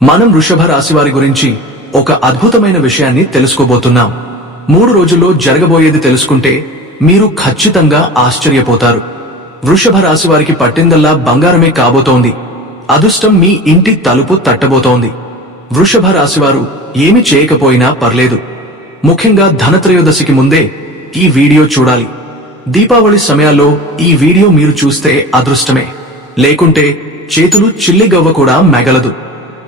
మనం వృషభ రాశి వారి గురించి ఒక అద్భుతమైన విషయాన్ని తెలుసుకోబోతున్నాం. 3 రోజుల్లో జరగబోయేది తెలుసుకుంటే మీరు ఖచ్చితంగా ఆశ్చర్యపోతారు. వృషభ రాశి వారికి పట్టిందల్లా బంగారమే కాబోతోంది. అదృష్టం మీ ఇంటి తలుపు తట్టబోతోంది. వృషభ రాశివారు ఏమి చేయకపోయినా పర్లేదు. ముఖ్యంగా ధనత్రయోదశికి ముందే ఈ వీడియో చూడాలి. దీపావళి సమయాల్లో ఈ వీడియో మీరు చూస్తే అదృష్టమే, లేకుంటే చేతులు చిల్లిగవ్వ కూడా మెగలదు.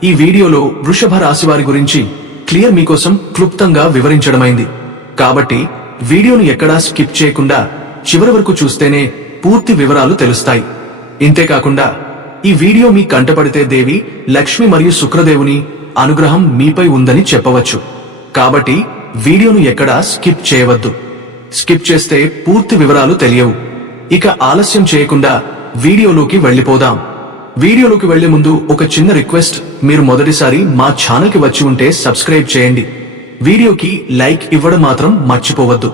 ఈ వీడియోలో వృషభ రాశివారి గురించి క్లియర్ మీకోసం క్లుప్తంగా వివరించడమైంది. కాబట్టి వీడియోను ఎక్కడా స్కిప్ చేయకుండా చివరి వరకు చూస్తేనే పూర్తి వివరాలు తెలుస్తాయి. ఇంతేకాకుండా ఈ వీడియో మీ కంటపడితే దేవి లక్ష్మి మరియు శుక్రదేవుని అనుగ్రహం మీపై ఉందని చెప్పవచ్చు. కాబట్టి వీడియోను ఎక్కడా స్కిప్ చేయవద్దు. స్కిప్ చేస్తే పూర్తి వివరాలు తెలియవు. ఇక ఆలస్యం చేయకుండా వీడియోలోకి వెళ్లిపోదాం. వీడియోలోకి వెళ్లే ముందు ఒక చిన్న రిక్వెస్ట్, మీరు మొదటిసారి మా ఛానల్ కి వచ్చి ఉంటే సబ్స్క్రైబ్ చేయండి. వీడియోకి లైక్ ఇవ్వడం మాత్రం మర్చిపోవద్దు.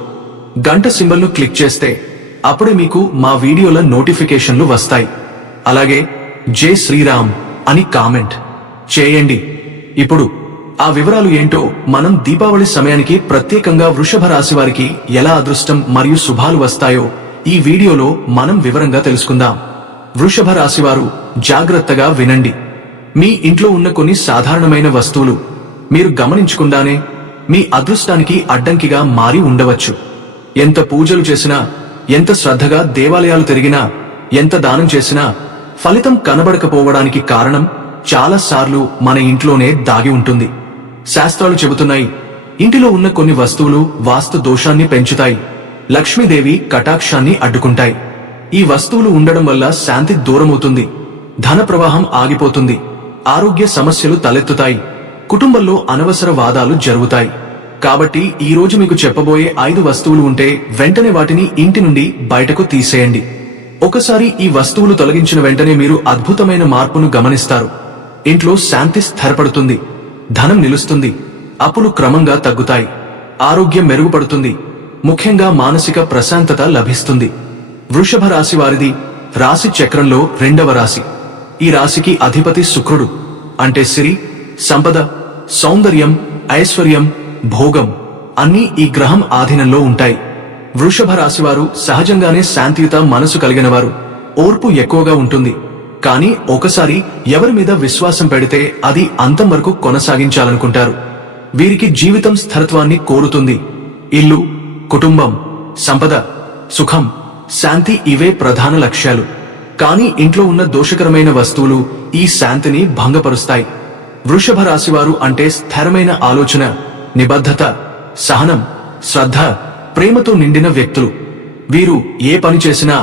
గంట సింబల్ ను క్లిక్ చేస్తే అప్పుడే మీకు మా వీడియోల నోటిఫికేషన్లు వస్తాయి. అలాగే జై శ్రీరామ్ అని కామెంట్ చేయండి. ఇప్పుడు ఆ వివరాలు ఏంటో మనం దీపావళి సమయానికి ప్రత్యేకంగా వృషభ రాశి వారికి ఎలా అదృష్టం మరియు శుభాలు వస్తాయో ఈ వీడియోలో మనం వివరంగా తెలుసుకుందాం. వృషభ రాశివారు జాగ్రత్తగా వినండి. మీ ఇంట్లో ఉన్న కొన్ని సాధారణమైన వస్తువులు మీరు గమనించకుండానే మీ అదృష్టానికి అడ్డంకిగా మారి ఉండవచ్చు. ఎంత పూజలు చేసినా, ఎంత శ్రద్ధగా దేవాలయాలు తిరిగినా, ఎంత దానం చేసినా ఫలితం కనబడకపోవడానికి కారణం చాలా సార్లు మన ఇంట్లోనే దాగి ఉంటుంది. శాస్త్రాలు చెబుతున్నాయి, ఇంటిలో ఉన్న కొన్ని వస్తువులు వాస్తు దోషాన్ని పెంచుతాయి, లక్ష్మీదేవి కటాక్షాన్ని అడ్డుకుంటాయి. ఈ వస్తువులు ఉండడం వల్ల శాంతి దూరమవుతుంది, ధన ప్రవాహం ఆగిపోతుంది, ఆరోగ్య సమస్యలు తలెత్తుతాయి, కుటుంబంలో అనవసర వాదాలు జరుగుతాయి. కాబట్టి ఈ రోజు మీకు చెప్పబోయే 5 వస్తువులు ఉంటే వెంటనే వాటిని ఇంటి నుండి బయటకు తీసేయండి. ఒకసారి ఈ వస్తువులు తొలగించిన వెంటనే మీరు అద్భుతమైన మార్పును గమనిస్తారు. ఇంట్లో శాంతి స్థిరపడుతుంది, ధనం నిలుస్తుంది, అప్పులు క్రమంగా తగ్గుతాయి, ఆరోగ్యం మెరుగుపడుతుంది, ముఖ్యంగా మానసిక ప్రశాంతత లభిస్తుంది. వృషభ రాశి వారిది రాశి చక్రంలో 2వ రాశి. ఈ రాశికి అధిపతి శుక్రుడు. అంటే సిరి, సంపద, సౌందర్యం, ఐశ్వర్యం, భోగం అన్నీ ఈ గ్రహం ఆధీనంలో ఉంటాయి. వృషభ రాశివారు సహజంగానే శాంతియుత మనసు కలిగినవారు. ఓర్పు ఎక్కువగా ఉంటుంది. కానీ ఒకసారి ఎవరి మీద విశ్వాసం పెడితే అది అంతం వరకు కొనసాగించాలనుకుంటారు. వీరికి జీవితం స్థిరత్వాన్ని కోరుతుంది. ఇల్లు, కుటుంబం, సంపద, సుఖం, శాంతి ఇవే ప్రధాన లక్ష్యాలు. కానీ ఇంట్లో ఉన్న దోషకరమైన వస్తువులు ఈ శాంతిని భంగపరుస్తాయి. వృషభ రాశివారు అంటే స్థిరమైన ఆలోచన, నిబద్ధత, సహనం, శ్రద్ధ, ప్రేమతో నిండిన వ్యక్తులు. వీరు ఏ పని చేసినా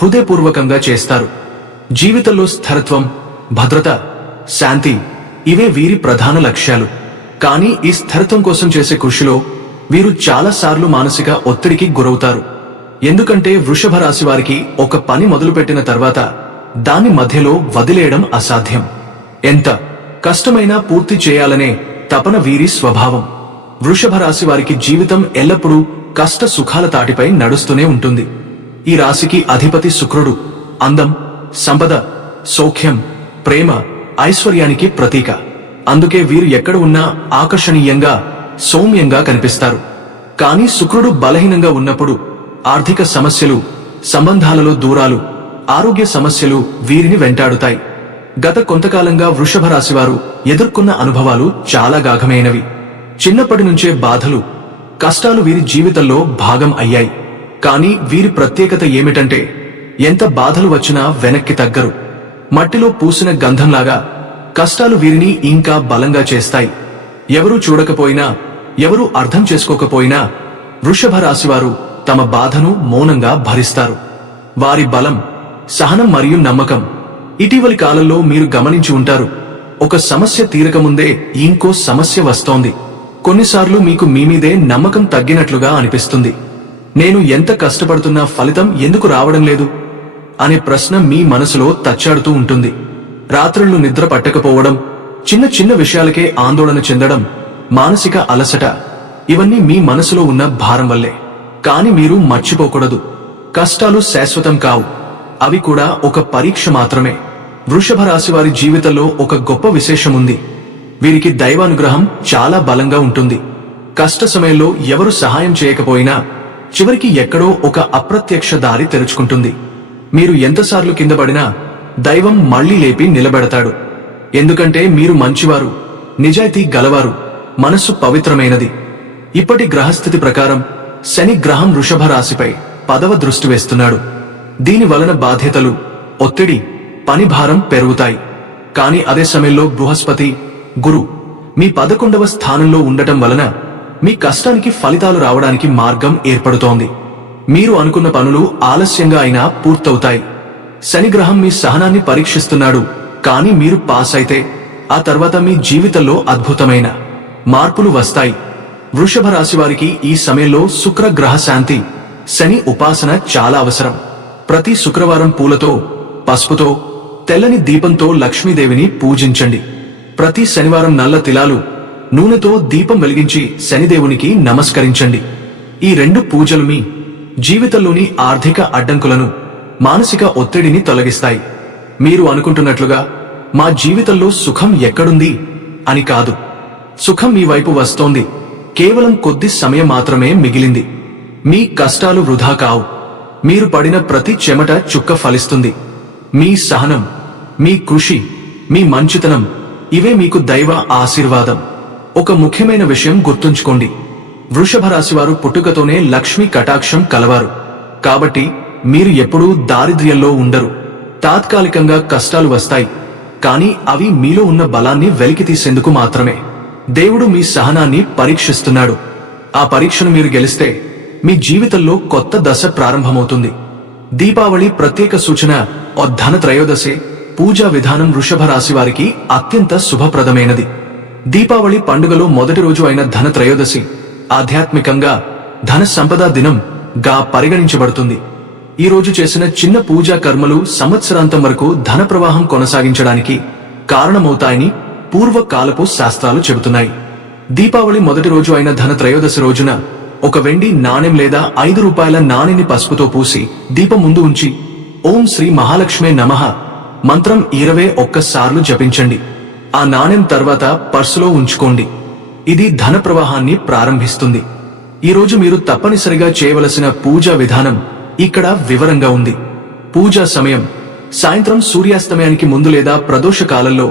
హృదయపూర్వకంగా చేస్తారు. జీవితంలో స్థిరత్వం, భద్రత, శాంతి ఇవే వీరి ప్రధాన లక్ష్యాలు. కానీ ఈ స్థిరత్వం కోసం చేసే కృషిలో వీరు చాలాసార్లు మానసిక ఒత్తిడికి గురవుతారు. ఎందుకంటే వృషభ రాశి వారికి ఒక పని మొదలుపెట్టిన తర్వాత దాని మధ్యలో వదిలేయడం అసాధ్యం. ఎంత కష్టమైనా పూర్తి చేయాలనే తపన వీరి స్వభావం. వృషభ రాశి వారికి జీవితం ఎల్లప్పుడూ కష్ట సుఖాల తాటిపై నడుస్తూనే ఉంటుంది. ఈ రాశికి అధిపతి శుక్రుడు. అందం, సంపద, సౌఖ్యం, ప్రేమ, ఐశ్వర్యానికి ప్రతీక. అందుకే వీరు ఎక్కడ ఉన్నా ఆకర్షణీయంగా, సౌమ్యంగా కనిపిస్తారు. కానీ శుక్రుడు బలహీనంగా ఉన్నప్పుడు ఆర్థిక సమస్యలు, సంబంధాలలో దూరాలు, ఆరోగ్య సమస్యలు వీరిని వెంటాడుతాయి. గత కొంతకాలంగా వృషభ రాశివారు ఎదుర్కొన్న అనుభవాలు చాలా గాఢమైనవి. చిన్నప్పటి నుంచే బాధలు, కష్టాలు వీరి జీవితంలో భాగం అయ్యాయి. కానీ వీరి ప్రత్యేకత ఏమిటంటే ఎంత బాధలు వచ్చినా వెనక్కి తగ్గరు. మట్టిలో పూసిన గంధంలాగా కష్టాలు వీరిని ఇంకా బలంగా చేస్తాయి. ఎవరూ చూడకపోయినా, ఎవరూ అర్థం చేసుకోకపోయినా వృషభ రాశివారు తమ బాధను మౌనంగా భరిస్తారు. వారి బలం, సహనం మరియు నమ్మకం. ఇటీవలి కాలంలో మీరు గమనించి ఉంటారు, ఒక సమస్య తీరకముందే ఇంకో సమస్య వస్తోంది. కొన్నిసార్లు మీకు మీమీదే నమ్మకం తగ్గినట్లుగా అనిపిస్తుంది. నేను ఎంత కష్టపడుతున్నా ఫలితం ఎందుకు రావడం లేదు అనే ప్రశ్న మీ మనసులో తచ్చాడుతూ ఉంటుంది. రాత్రుళ్ళు నిద్ర పట్టకపోవడం, చిన్న చిన్న విషయాలకే ఆందోళన చెందడం, మానసిక అలసట ఇవన్నీ మీ మనసులో ఉన్న భారం వల్లే. కాని మీరు మర్చిపోకూడదు, కష్టాలు శాశ్వతం కావు. అవి కూడా ఒక పరీక్ష మాత్రమే. వృషభ రాశి వారి జీవితంలో ఒక గొప్ప విశేషముంది. వీరికి దైవానుగ్రహం చాలా బలంగా ఉంటుంది. కష్ట సమయంలో ఎవరు సహాయం చేయకపోయినా చివరికి ఎక్కడో ఒక అప్రత్యక్ష దారి తెరుచుకుంటుంది. మీరు ఎంతసార్లు కింద పడినా దైవం మళ్లీ లేపి నిలబెడతాడు. ఎందుకంటే మీరు మంచివారు, నిజాయితీ గలవారు, మనస్సు పవిత్రమైనది. ఇప్పటి గ్రహస్థితి ప్రకారం శని గ్రహం వృషభ రాశిపై 10వ దృష్టి వేస్తున్నాడు. దీని వలన బాధ్యతలు, ఒత్తిడి, పని భారం పెరుగుతాయి. కాని అదే సమయంలో బృహస్పతి, గురు మీ 11వ స్థానంలో ఉండటం వలన మీ కష్టానికి ఫలితాలు రావడానికి మార్గం ఏర్పడుతోంది. మీరు అనుకున్న పనులు ఆలస్యంగా అయినా పూర్తవుతాయి. శనిగ్రహం మీ సహనాన్ని పరీక్షిస్తున్నాడు. కాని మీరు పాస్ అయితే ఆ తర్వాత మీ జీవితంలో అద్భుతమైన మార్పులు వస్తాయి. వృషభ రాశి వారికి ఈ సమయంలో శుక్ర గ్రహ శాంతి, శని ఉపాసన చాలా అవసరం. ప్రతి శుక్రవారం పూలతో, పసుపుతో, తెల్లని దీపంతో లక్ష్మీదేవిని పూజించండి. ప్రతి శనివారం నల్ల తిలాలు, నూనెతో దీపం వెలిగించి శనిదేవునికి నమస్కరించండి. ఈ 2 పూజలు మీ జీవితంలోని ఆర్థిక అడ్డంకులను, మానసిక ఒత్తిడిని తొలగిస్తాయి. మీరు అనుకుంటున్నట్లుగా మా జీవితంలో సుఖం ఎక్కడుంది అని కాదు. సుఖం మీ వైపు వస్తోంది. కేవలం కొద్ది సమయం మాత్రమే మిగిలింది. మీ కష్టాలు వృధా కావు. మీరు పడిన ప్రతి చెమట చుక్క ఫలిస్తుంది. మీ సహనం, మీ కృషి, మీ మంచితనం ఇవే మీకు దైవ ఆశీర్వాదం. ఒక ముఖ్యమైన విషయం గుర్తుంచుకోండి. వృషభ రాశివారు పుట్టుకతోనే లక్ష్మీ కటాక్షం కలవారు. కాబట్టి మీరు ఎప్పుడూ దారిద్ర్యంలో ఉండరు. తాత్కాలికంగా కష్టాలు వస్తాయి, కానీ అవి మీలో ఉన్న బలాన్ని వెలికితీసేందుకు మాత్రమే. దేవుడు మీ సహనాన్ని పరీక్షిస్తున్నాడు. ఆ పరీక్షను మీరు గెలిస్తే మీ జీవితంలో కొత్త దశ ప్రారంభమవుతుంది. దీపావళి ప్రత్యేక సూచన. ధన త్రయోదశి పూజా విధానం వృషభ రాశి వారికి అత్యంత శుభప్రదమైనది. దీపావళి పండుగలో మొదటి రోజు అయిన ధన త్రయోదశి ఆధ్యాత్మికంగా ధన సంపద దినం గా పరిగణించబడుతుంది. ఈ రోజు చేసిన చిన్న పూజా కర్మలు సంవత్సరాంతం వరకు ధన ప్రవాహం కొనసాగించడానికి కారణమవుతాయని పూర్వకాలపు శాస్త్రాలు చెబుతున్నాయి. దీపావళి మొదటి రోజు అయిన ధన త్రయోదశి రోజున ఒక వెండి నాణెం లేదా 5 రూపాయల నాణెని పసుపుతో పూసి దీపం ముందు ఉంచి ఓం శ్రీ మహాలక్ష్మే నమః మంత్రం 21 సార్లు జపించండి. ఆ నాణెం తర్వాత పర్సులో ఉంచుకోండి. ఇది ధన ప్రవాహాన్ని ప్రారంభిస్తుంది. ఈ రోజు మీరు తప్పనిసరిగా చేయవలసిన పూజా విధానం ఇక్కడ వివరంగా ఉంది. పూజా సమయం సాయంత్రం సూర్యాస్తమయానికి ముందు లేదా ప్రదోష కాలంలో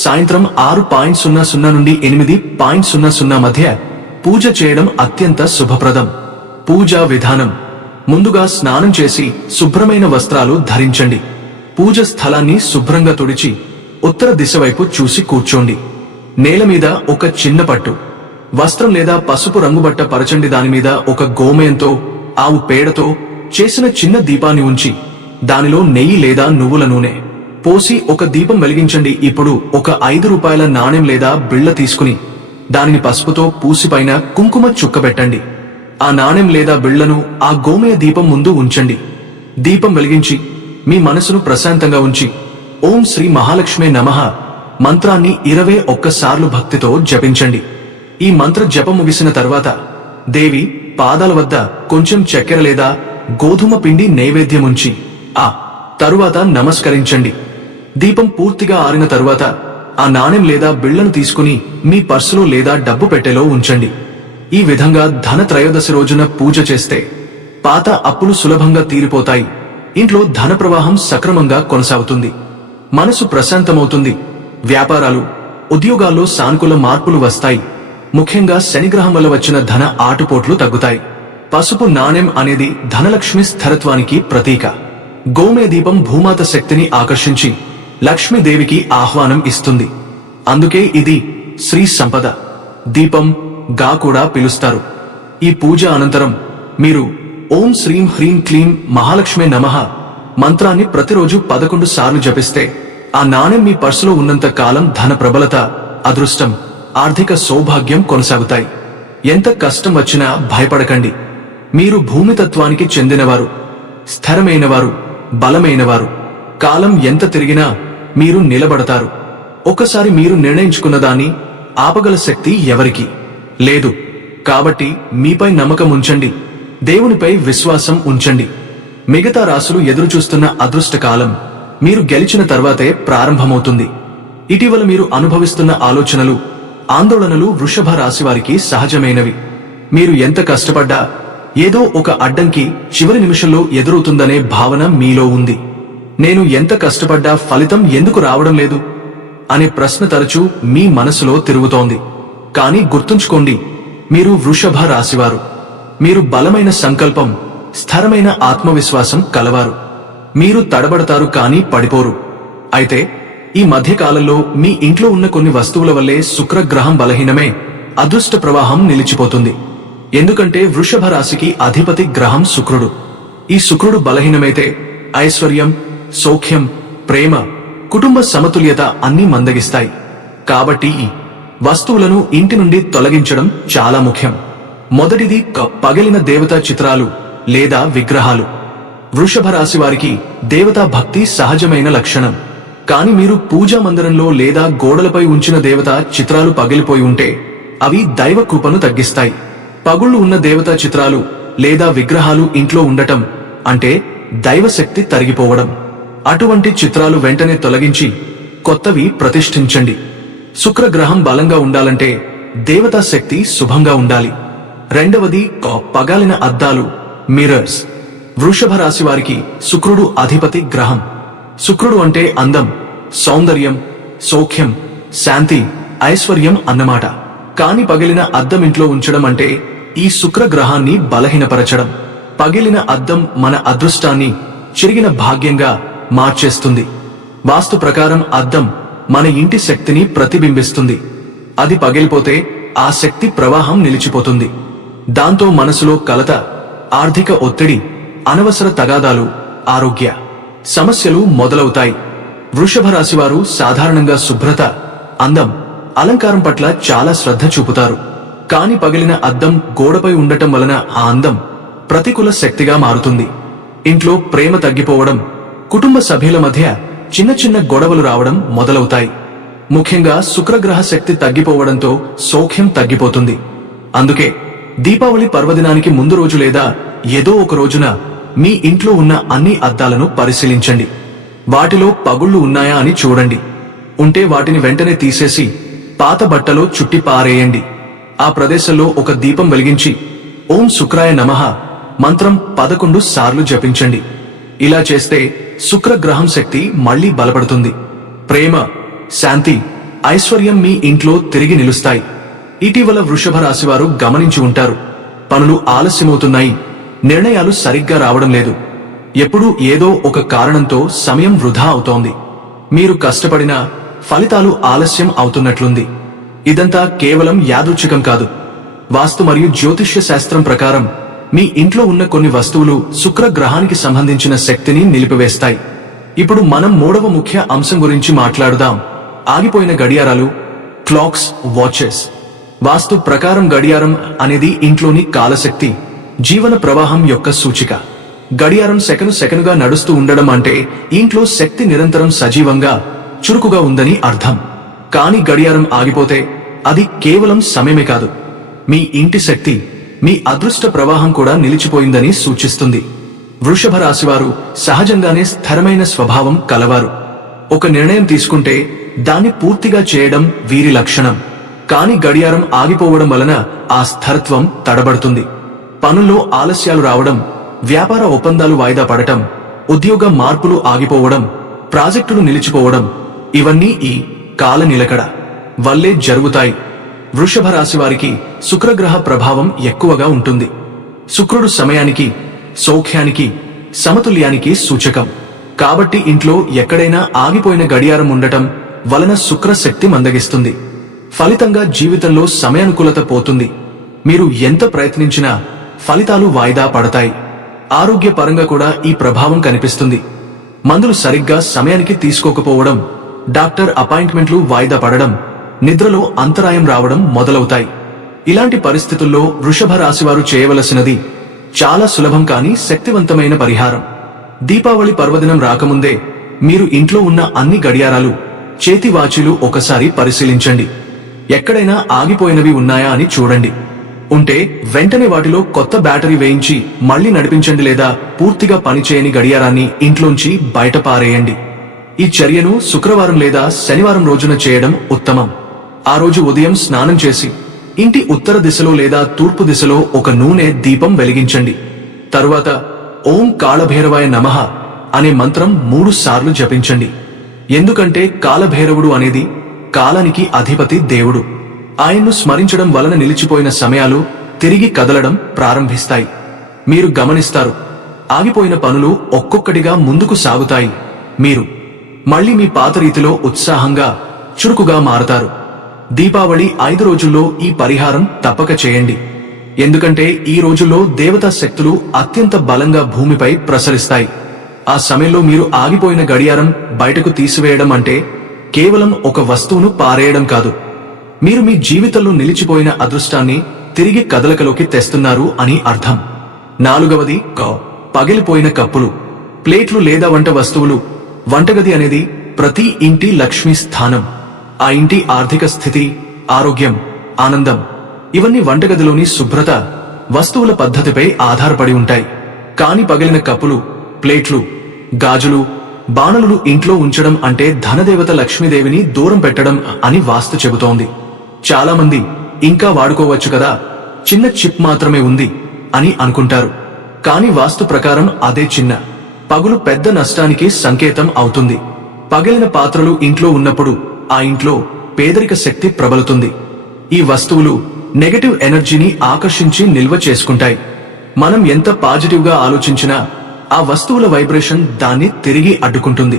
సాయంత్రం 6:00 నుండి 8:00 మధ్య పూజ చేయడం అత్యంత శుభప్రదం. పూజా విధానం: ముందుగా స్నానం చేసి శుభ్రమైన వస్త్రాలు ధరించండి. పూజ స్థలాన్ని శుభ్రంగా తుడిచి ఉత్తర దిశ వైపు చూసి కూర్చోండి. నేల మీద ఒక చిన్న పట్టు వస్త్రం లేదా పసుపు రంగుబట్ట పరచండి. దానిమీద ఒక గోమయంతో, ఆవు పేడతో చేసిన చిన్న దీపాన్ని ఉంచి దానిలో నెయ్యి లేదా నువ్వుల నూనె పోసి ఒక దీపం వెలిగించండి. ఇప్పుడు ఒక 5 రూపాయల నాణెం లేదా బిళ్ళ తీసుకుని దానిని పసుపుతో పూసిపైన కుంకుమ చుక్కబెట్టండి. ఆ నాణెం లేదా బిళ్లను ఆ గోమయ దీపం ముందు ఉంచండి. దీపం వెలిగించి మీ మనసును ప్రశాంతంగా ఉంచి ఓం శ్రీ మహాలక్ష్మే నమః మంత్రాన్ని 21 సార్లు భక్తితో జపించండి. ఈ మంత్ర జపం ముగిసిన తర్వాత దేవి పాదాల వద్ద కొంచెం చక్కెర లేదా గోధుమ పిండి నైవేద్యముంచి ఆ తరువాత నమస్కరించండి. దీపం పూర్తిగా ఆరిన తరువాత ఆ నాణెం లేదా బిళ్లను తీసుకుని మీ పర్సులో లేదా డబ్బు పెట్టెలో ఉంచండి. ఈ విధంగా ధన త్రయోదశి రోజున పూజ చేస్తే పాత అప్పులు సులభంగా తీరిపోతాయి. ఇంట్లో ధన ప్రవాహం సక్రమంగా కొనసాగుతుంది. మనసు ప్రశాంతమవుతుంది. వ్యాపారాలు, ఉద్యోగాల్లో సానుకూల మార్పులు వస్తాయి. ముఖ్యంగా శనిగ్రహం వల్ల వచ్చిన ధన ఆటుపోట్లు తగ్గుతాయి. పసుపు నాణెం అనేది ధనలక్ష్మి స్థిరత్వానికి ప్రతీక. గోమయ దీపం భూమాత శక్తిని ఆకర్షించి లక్ష్మీదేవికి ఆహ్వానం ఇస్తుంది. అందుకే ఇది శ్రీ సంపద దీపం గా కూడా పిలుస్తారు. ఈ పూజ అనంతరం మీరు ఓం శ్రీం హ్రీం క్లీం మహాలక్ష్మే నమః మంత్రాన్ని ప్రతిరోజు 11 సార్లు జపిస్తే ఆ నాణెం మీ పర్సులో ఉన్నంత కాలం ధన ప్రబలత, అదృష్టం, ఆర్థిక సౌభాగ్యం కొనసాగుతాయి. ఎంత కష్టం వచ్చినా భయపడకండి. మీరు భూమితత్వానికి చెందినవారు, స్థిరమైనవారు, బలమైనవారు. కాలం ఎంత తిరిగినా మీరు నిలబడతారు. ఒకసారి మీరు నిర్ణయించుకున్న దాన్ని ఆపగల శక్తి ఎవరికీ లేదు. కాబట్టి మీపై నమ్మకం ఉంచండి. దేవునిపై విశ్వాసం ఉంచండి. మిగతా రాసులు ఎదురుచూస్తున్న అదృష్టకాలం మీరు గెలిచిన తర్వాతే ప్రారంభమవుతుంది. ఇటీవల మీరు అనుభవిస్తున్న ఆలోచనలు, ఆందోళనలు వృషభ రాశి వారికి సహజమైనవి. మీరు ఎంత కష్టపడ్డా ఏదో ఒక అడ్డంకి చివరి నిమిషంలో ఎదురవుతుందనే భావన మీలో ఉంది. నేను ఎంత కష్టపడ్డా ఫలితం ఎందుకు రావడం లేదు అనే ప్రశ్న తరచూ మీ మనసులో తిరుగుతోంది. కానీ గుర్తుంచుకోండి, మీరు వృషభ రాశివారు. మీరు బలమైన సంకల్పం, స్థిరమైన ఆత్మవిశ్వాసం కలవారు. మీరు తడబడతారు కానీ పడిపోరు. అయితే ఈ మధ్యకాలంలో మీ ఇంట్లో ఉన్న కొన్ని వస్తువుల వల్లే శుక్రగ్రహం బలహీనమే అదృష్ట ప్రవాహం నిలిచిపోతుంది. ఎందుకంటే వృషభ రాశికి అధిపతి గ్రహం శుక్రుడు. ఈ శుక్రుడు బలహీనమైతే ఐశ్వర్యం, సౌఖ్యం, ప్రేమ, కుటుంబ సమతుల్యత అన్నీ మందగిస్తాయి. కాబట్టి ఈ వస్తువులను ఇంటి నుండి తొలగించడం చాలా ముఖ్యం. మొదటిది పగిలిన దేవతా చిత్రాలు లేదా విగ్రహాలు. వృషభ రాశి వారికి దేవతా భక్తి సహజమైన లక్షణం. కాని మీరు పూజా మందిరంలో లేదా గోడలపై ఉంచిన దేవతా చిత్రాలు పగిలిపోయి ఉంటే అవి దైవ కృపను తగ్గిస్తాయి. పగుళ్లు ఉన్న దేవతా చిత్రాలు లేదా విగ్రహాలు ఇంట్లో ఉండటం అంటే దైవశక్తి తరిగిపోవడం. అటువంటి చిత్రాలు వెంటనే తొలగించి కొత్తవి ప్రతిష్ఠించండి. శుక్రగ్రహం బలంగా ఉండాలంటే దేవతా శక్తి శుభంగా ఉండాలి. రెండవది పగాలిన అద్దాలు, మిర్రర్స్. వృషభ రాశి వారికి శుక్రుడు అధిపతి గ్రహం. శుక్రుడు అంటే అందం, సౌందర్యం, సౌఖ్యం, శాంతి, ఐశ్వర్యం అన్నమాట. కాని పగిలిన అద్దం ఇంట్లో ఉంచడం అంటే ఈ శుక్రగ్రహాన్ని బలహీనపరచడం. పగిలిన అద్దం మన అదృష్టాన్ని చిరిగిన భాగ్యంగా మార్చేస్తుంది. వాస్తు ప్రకారం అద్దం మన ఇంటి శక్తిని ప్రతిబింబిస్తుంది. అది పగిలిపోతే ఆ శక్తి ప్రవాహం నిలిచిపోతుంది. దాంతో మనసులో కలత, ఆర్థిక ఒత్తిడి, అనవసర తగాదాలు, ఆరోగ్య సమస్యలు మొదలవుతాయి. వృషభ రాశివారు సాధారణంగా శుభ్రత, అందం, అలంకారం పట్ల చాలా శ్రద్ధ చూపుతారు. కాని పగిలిన అద్దం గోడపై ఉండటం వలన ఆ అందం ప్రతికూల శక్తిగా మారుతుంది. ఇంట్లో ప్రేమ తగ్గిపోవడం, కుటుంబ సభ్యుల మధ్య చిన్న చిన్న గొడవలు రావడం మొదలవుతాయి. ముఖ్యంగా శుక్రగ్రహ శక్తి తగ్గిపోవడంతో సౌఖ్యం తగ్గిపోతుంది. అందుకే దీపావళి పర్వదినానికి ముందు రోజు లేదా ఏదో ఒక రోజున మీ ఇంట్లో ఉన్న అన్ని అద్దాలను పరిశీలించండి. వాటిలో పగుళ్లు ఉన్నాయా అని చూడండి. ఉంటే వాటిని వెంటనే తీసేసి పాత బట్టలో చుట్టి పారేయండి. ఆ ప్రదేశంలో ఒక దీపం వెలిగించి ఓం శుక్రాయ నమః మంత్రం 11 సార్లు జపించండి. ఇలా చేస్తే శుక్రగ్రహం శక్తి మళ్లీ బలపడుతుంది. ప్రేమ, శాంతి, ఐశ్వర్యం మీ ఇంట్లో తిరిగి నిలుస్తాయి. ఇటీవల వృషభ రాశివారు గమనించి ఉంటారు, పనులు ఆలస్యమవుతున్నాయి, నిర్ణయాలు సరిగ్గా రావడం లేదు. ఎప్పుడూ ఏదో ఒక కారణంతో సమయం వృధా అవుతోంది. మీరు కష్టపడినా ఫలితాలు ఆలస్యం అవుతున్నట్లుంది. ఇదంతా కేవలం యాదృచ్ఛికం కాదు. వాస్తు మరియు జ్యోతిష్య శాస్త్రం ప్రకారం మీ ఇంట్లో ఉన్న కొన్ని వస్తువులు శుక్రగ్రహానికి సంబంధించిన శక్తిని నిలిపివేస్తాయి. ఇప్పుడు మనం మూడవ ముఖ్య అంశం గురించి మాట్లాడుదాం. ఆగిపోయిన గడియారాలు, క్లాక్స్, వాచెస్. వాస్తు ప్రకారం గడియారం అనేది ఇంట్లోని కాలశక్తి, జీవన ప్రవాహం యొక్క సూచిక. గడియారం సెకనుగా నడుస్తూ ఉండడం అంటే ఇంట్లో శక్తి నిరంతరం సజీవంగా, చురుకుగా ఉందని అర్థం. కాని గడియారం ఆగిపోతే అది కేవలం సమయమే కాదు, మీ ఇంటి శక్తి, మీ అదృష్ట ప్రవాహం కూడా నిలిచిపోయిందని సూచిస్తుంది. వృషభ రాశివారు సహజంగానే స్థిరమైన స్వభావం కలవారు. ఒక నిర్ణయం తీసుకుంటే దాన్ని పూర్తిగా చేయడం వీరి లక్షణం. కాని గడియారం ఆగిపోవడం వలన ఆ స్థిరత్వం తడబడుతుంది. పనుల్లో ఆలస్యాలు రావడం, వ్యాపార ఒప్పందాలు వాయిదా పడటం, ఉద్యోగ మార్పులు ఆగిపోవడం, ప్రాజెక్టులు నిలిచిపోవడం, ఇవన్నీ ఈ కాల నిలకడ వల్లే జరుగుతాయి. వృషభ రాశి వారికి శుక్రగ్రహ ప్రభావం ఎక్కువగా ఉంటుంది. శుక్రుడు సమయానికి, సౌఖ్యానికి, సమతుల్యానికి సూచకం. కాబట్టి ఇంట్లో ఎక్కడైనా ఆగిపోయిన గడియారం ఉండటం వలన శుక్రశక్తి మందగిస్తుంది. ఫలితంగా జీవితంలో సమయానుకూలత పోతుంది. మీరు ఎంత ప్రయత్నించినా ఫలితాలు వాయిదా పడతాయి. ఆరోగ్యపరంగా కూడా ఈ ప్రభావం కనిపిస్తుంది. మందులు సరిగ్గా సమయానికి తీసుకోకపోవడం, డాక్టర్ అపాయింట్మెంట్లు వాయిదా పడడం, నిద్రలో అంతరాయం రావడం మొదలవుతాయి. ఇలాంటి పరిస్థితుల్లో వృషభ రాశివారు చేయవలసినది చాలా సులభం కానీ శక్తివంతమైన పరిహారం. దీపావళి పర్వదినం రాకముందే మీరు ఇంట్లో ఉన్న అన్ని గడియారాలు, చేతి వాచీలు ఒకసారి పరిశీలించండి. ఎక్కడైనా ఆగిపోయినవి ఉన్నాయా అని చూడండి. ఉంటే వెంటనే వాటిలో కొత్త బ్యాటరీ వేయించి మళ్లీ నడిపించండి, లేదా పూర్తిగా పనిచేయని గడియారాన్ని ఇంట్లోంచి బయట పారేయండి. ఈ చర్యను శుక్రవారం లేదా శనివారం రోజున చేయడం ఉత్తమం. ఆ రోజు ఉదయం స్నానం చేసి ఇంటి ఉత్తర దిశలో లేదా తూర్పు దిశలో ఒక నూనె దీపం వెలిగించండి. తరువాత ఓం కాళభైరవాయ నమః అనే మంత్రం 3 సార్లు జపించండి. ఎందుకంటే కాలభైరవుడు అనేది కాలానికి అధిపతి దేవుడు. ఆయన్ను స్మరించడం వలన నిలిచిపోయిన సమయాలు తిరిగి కదలడం ప్రారంభిస్తాయి. మీరు గమనిస్తారు, ఆగిపోయిన పనులు ఒక్కొక్కటిగా ముందుకు సాగుతాయి. మీరు మళ్ళీ మీ పాత రీతిలో ఉత్సాహంగా చురుకుగా మారతారు. దీపావళి 5 రోజుల్లో ఈ పరిహారం తప్పక చేయండి. ఎందుకంటే ఈ రోజుల్లో దేవతా శక్తులు అత్యంత బలంగా భూమిపై ప్రసరిస్తాయి. ఆ సమయంలో మీరు ఆగిపోయిన గడియారం బయటకు తీసివేయడం అంటే కేవలం ఒక వస్తువును పారేయడం కాదు, మీరు మీ జీవితంలో నిలిచిపోయిన అదృష్టాన్ని తిరిగి కదలికలోకి తెస్తున్నారు అని అర్థం. 4వది పగిలిపోయిన కప్పులు, ప్లేట్లు లేదా వంట వస్తువులు. వంటగది అనేది ప్రతి ఇంటి లక్ష్మీ స్థానం. ఆ ఇంటి ఆర్థిక స్థితి, ఆరోగ్యం, ఆనందం ఇవన్నీ వంటగదిలోని శుభ్రత, వస్తువుల పద్ధతిపై ఆధారపడి ఉంటాయి. కాని పగిలిన కప్పులు, ప్లేట్లు, గాజులు, బాణలులు ఇంట్లో ఉంచడం అంటే ధనదేవత లక్ష్మీదేవిని దూరం పెట్టడం అని వాస్తు చెబుతోంది. చాలా మంది ఇంకా వాడుకోవచ్చు కదా, చిన్న చిప్ మాత్రమే ఉంది అని అనుకుంటారు. కాని వాస్తు ప్రకారం అదే చిన్న పగులు పెద్ద నష్టానికి సంకేతం అవుతుంది. పగిలిన పాత్రలు ఇంట్లో ఉన్నప్పుడు ఆ ఇంట్లో పేదరిక శక్తి ప్రబలుతుంది. ఈ వస్తువులు నెగటివ్ ఎనర్జీని ఆకర్షించి నిల్వ చేసుకుంటాయి. మనం ఎంత పాజిటివ్ గా ఆలోచించినా ఆ వస్తువుల వైబ్రేషన్ దాన్ని తిరిగి అడ్డుకుంటుంది.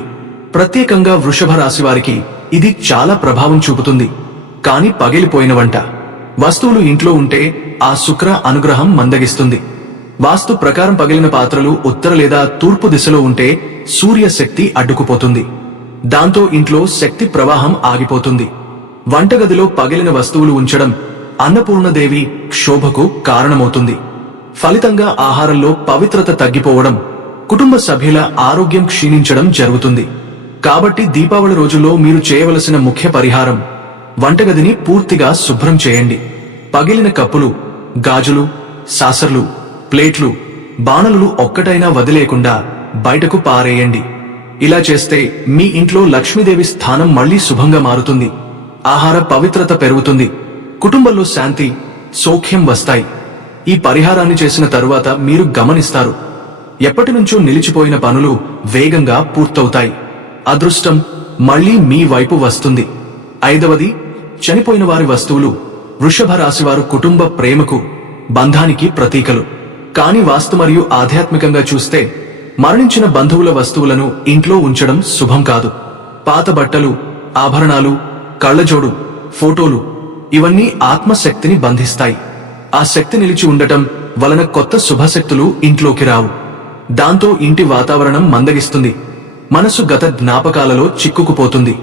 ప్రత్యేకంగా వృషభ రాశి వారికి ఇది చాలా ప్రభావం చూపుతుంది. కాని పగిలిపోయిన వంట వస్తువులు ఇంట్లో ఉంటే ఆ శుక్ర అనుగ్రహం మందగిస్తుంది. వాస్తు ప్రకారం పగిలిన పాత్రలు ఉత్తర లేదా తూర్పు దిశలో ఉంటే సూర్య శక్తి అడ్డుకుపోతుంది. దాంతో ఇంట్లో శక్తి ప్రవాహం ఆగిపోతుంది. వంటగదిలో పగిలిన వస్తువులు ఉంచడం అన్నపూర్ణదేవి క్షోభకు కారణమవుతుంది. ఫలితంగా ఆహారంలో పవిత్రత తగ్గిపోవడం, కుటుంబ సభ్యుల ఆరోగ్యం క్షీణించడం జరుగుతుంది. కాబట్టి దీపావళి రోజుల్లో మీరు చేయవలసిన ముఖ్య పరిహారం, వంటగదిని పూర్తిగా శుభ్రం చేయండి. పగిలిన కప్పులు, గాజులు, సాసర్లు, ప్లేట్లు, బాణలులు ఒక్కటైనా వదిలేకుండా బయటకు పారేయండి. ఇలా చేస్తే మీ ఇంట్లో లక్ష్మీదేవి స్థానం మళ్లీ శుభంగా మారుతుంది. ఆహార పవిత్రత పెరుగుతుంది. కుటుంబంలో శాంతి, సౌఖ్యం వస్తాయి. ఈ పరిహారాన్ని చేసిన తరువాత మీరు గమనిస్తారు, ఎప్పటినుంచో నిలిచిపోయిన పనులు వేగంగా పూర్తవుతాయి. అదృష్టం మళ్లీ మీ వైపు వస్తుంది. 5వది చనిపోయిన వారి వస్తువులు. వృషభ రాశివారు కుటుంబ ప్రేమకు, బంధానికి ప్రతీకలు. కాని వాస్తు మరియు ఆధ్యాత్మికంగా చూస్తే మరణించిన బంధువుల వస్తువులను ఇంట్లో ఉంచడం శుభం కాదు. పాత బట్టలు, ఆభరణాలు, కళ్లజోడు, ఫోటోలు ఇవన్నీ ఆత్మశక్తిని బంధిస్తాయి. ఆ శక్తి నిలిచి ఉండటం వలన కొత్త శుభశక్తులు ఇంట్లోకి రావు. దాంతో ఇంటి వాతావరణం మందగిస్తుంది. మనసు గత జ్ఞాపకాలలో చిక్కుకుపోతుంది.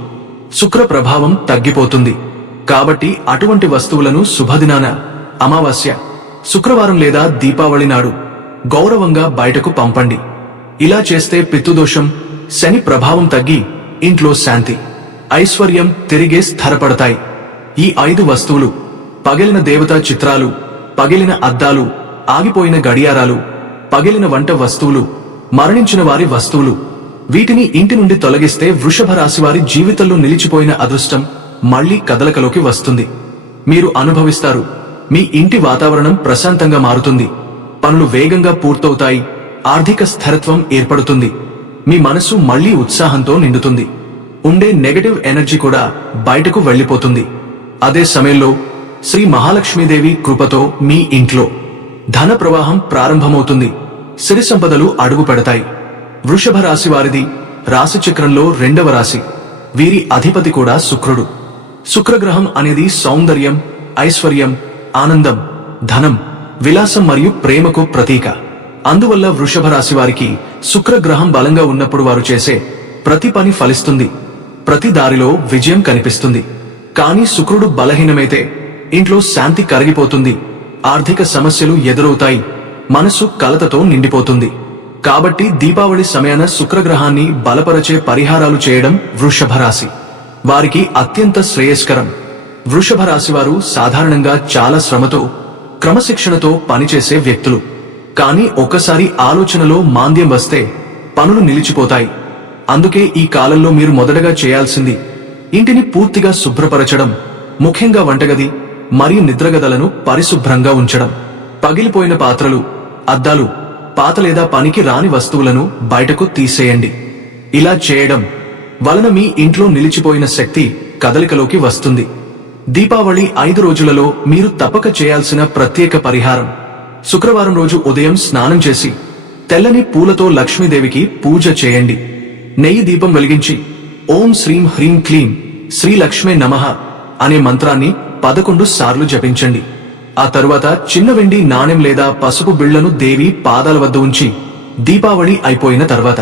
శుక్ర ప్రభావం తగ్గిపోతుంది. కాబట్టి అటువంటి వస్తువులను శుభదినాన, అమావాస్య, శుక్రవారం లేదా దీపావళి నాడు గౌరవంగా బయటకు పంపండి. ఇలా చేస్తే పితృదోషం, శని ప్రభావం తగ్గి ఇంట్లో శాంతి, ఐశ్వర్యం తిరిగే స్థిరపడతాయి. ఈ 5 వస్తువులు, పగిలిన దేవతా చిత్రాలు, పగిలిన అద్దాలు, ఆగిపోయిన గడియారాలు, పగిలిన వంట వస్తువులు, మరణించిన వారి వస్తువులు, వీటిని ఇంటి నుండి తొలగిస్తే వృషభ రాశివారి జీవితంలో నిలిచిపోయిన అదృష్టం మళ్లీ కదలకలోకి వస్తుంది. మీరు అనుభవిస్తారు, మీ ఇంటి వాతావరణం ప్రశాంతంగా మారుతుంది. పనులు వేగంగా పూర్తవుతాయి. ఆర్థిక స్థిరత్వం ఏర్పడుతుంది. మీ మనసు మళ్లీ ఉత్సాహంతో నిండుతుంది. ఉండే నెగటివ్ ఎనర్జీ కూడా బయటకు వెళ్లిపోతుంది. అదే సమయంలో శ్రీ మహాలక్ష్మీదేవి కృపతో మీ ఇంట్లో ధన ప్రవాహం ప్రారంభమవుతుంది. సిరి సంపదలు అడుగు పెడతాయి. వృషభ రాశి వారిది రాశి చక్రంలో 2వ రాశి. వీరి అధిపతి కూడా శుక్రుడు. శుక్రగ్రహం అనేది సౌందర్యం, ఐశ్వర్యం, ఆనందం, ధనం, విలాసం మరియు ప్రేమకు ప్రతీక. అందువల్ల వృషభ రాశి వారికి శుక్రగ్రహం బలంగా ఉన్నప్పుడు వారు చేసే ప్రతి పని ఫలిస్తుంది. ప్రతి దారిలో విజయం కనిపిస్తుంది. కానీ శుక్రుడు బలహీనమైతే ఇంట్లో శాంతి కరిగిపోతుంది. ఆర్థిక సమస్యలు ఎదురవుతాయి. మనసు కలతతో నిండిపోతుంది. కాబట్టి దీపావళి సమయాన శుక్రగ్రహాన్ని బలపరచే పరిహారాలు చేయడం వృషభ రాశి వారికి అత్యంత శ్రేయస్కరం. వృషభ రాశి వారు సాధారణంగా చాలా శ్రమతో, క్రమశిక్షణతో పనిచేసే వ్యక్తులు. కానీ ఒకసారి ఆలోచనలో మాంద్యం వస్తే పనులు నిలిచిపోతాయి. అందుకే ఈ కాలంలో మీరు మొదటగా చేయాల్సింది ఇంటిని పూర్తిగా శుభ్రపరచడం, ముఖ్యంగా వంటగది మరియు నిద్రగదులను పరిశుభ్రంగా ఉంచడం, పగిలిపోయిన పాత్రలు, అద్దాలు, పాత లేదా పనికి రాని వస్తువులను బయటకు తీసేయండి. ఇలా చేయడం వలన మీ ఇంట్లో నిలిచిపోయిన శక్తి కదలికలోకి వస్తుంది. దీపావళి 5 రోజులలో మీరు తప్పక చేయాల్సిన ప్రత్యేక పరిహారం: శుక్రవారం రోజు ఉదయం స్నానం చేసి తెల్లని పూలతో లక్ష్మీదేవికి పూజ చేయండి. నెయ్యి దీపం వెలిగించి ఓం శ్రీం హ్రీం క్లీం శ్రీ లక్ష్మే నమః అనే మంత్రాన్ని 11 సార్లు జపించండి. ఆ తరువాత చిన్న వెండి నాణెం లేదా పసుపు బిళ్లను దేవి పాదాల వద్ద ఉంచి దీపావళి అయిపోయిన తర్వాత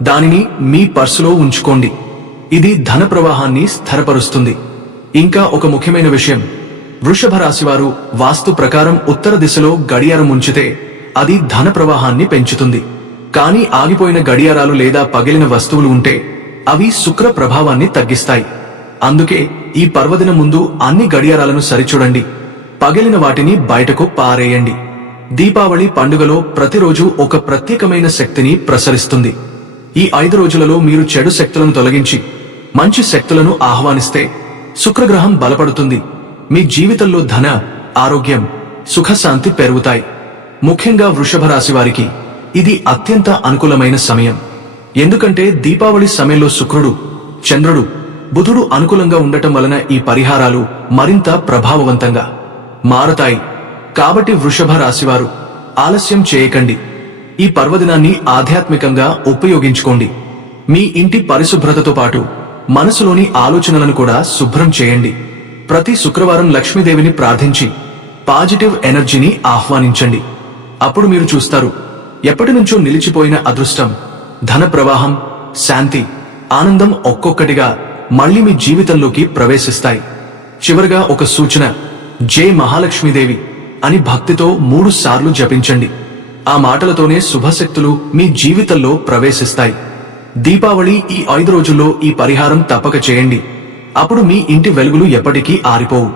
దానిని మీ పర్సులో ఉంచుకోండి. ఇది ధన ప్రవాహాన్ని స్థిరపరుస్తుంది. ఇంకా ఒక ముఖ్యమైన విషయం: వృషభ రాశివారు వాస్తు ప్రకారం ఉత్తర దిశలో గడియారం ఉంచితే అది ధన ప్రవాహాన్ని పెంచుతుంది. కానీ ఆగిపోయిన గడియారాలు లేదా పగిలిన వస్తువులు ఉంటే అవి శుక్ర ప్రభావాన్ని తగ్గిస్తాయి. అందుకే ఈ పర్వదినం ముందు అన్ని గడియారాలను సరిచూడండి, పగిలిన వాటిని బయటకు పారేయండి. దీపావళి పండుగలో ప్రతిరోజు ఒక ప్రత్యేకమైన శక్తిని ప్రసరిస్తుంది. ఈ 5 రోజులలో మీరు చెడు శక్తులను తొలగించి మంచి శక్తులను ఆహ్వానిస్తే శుక్రగ్రహం బలపడుతుంది. మీ జీవితంలో ధన, ఆరోగ్యం, సుఖశాంతి పెరుగుతాయి. ముఖ్యంగా వృషభ రాశి వారికి ఇది అత్యంత అనుకూలమైన సమయం. ఎందుకంటే దీపావళి సమయంలో శుక్రుడు, చంద్రుడు, బుధుడు అనుకూలంగా ఉండటం వలన ఈ పరిహారాలు మరింత ప్రభావవంతంగా మారతాయి. కాబట్టి వృషభ రాశివారు ఆలస్యం చేయకండి. ఈ పర్వదినాన్ని ఆధ్యాత్మికంగా ఉపయోగించుకోండి. మీ ఇంటి పరిశుభ్రతతో పాటు మనసులోని ఆలోచనలను కూడా శుభ్రం చేయండి. ప్రతి శుక్రవారం లక్ష్మీదేవిని ప్రార్థించి పాజిటివ్ ఎనర్జీని ఆహ్వానించండి. అప్పుడు మీరు చూస్తారు, ఎప్పటినుంచో నిలిచిపోయిన అదృష్టం, ధన ప్రవాహం, శాంతి, ఆనందం ఒక్కొక్కటిగా మళ్లీ మీ జీవితంలోకి ప్రవేశిస్తాయి. చివరగా ఒక సూచన: జై మహాలక్ష్మీదేవి అని భక్తితో 3 సార్లు జపించండి. ఆ మాటలతోనే శుభశక్తులు మీ జీవితంలో ప్రవేశిస్తాయి. దీపావళి ఈ 5 రోజుల్లో ఈ పరిహారం తప్పక చేయండి. అప్పుడు మీ ఇంటి వెలుగులు ఎప్పటికీ ఆరిపోవు.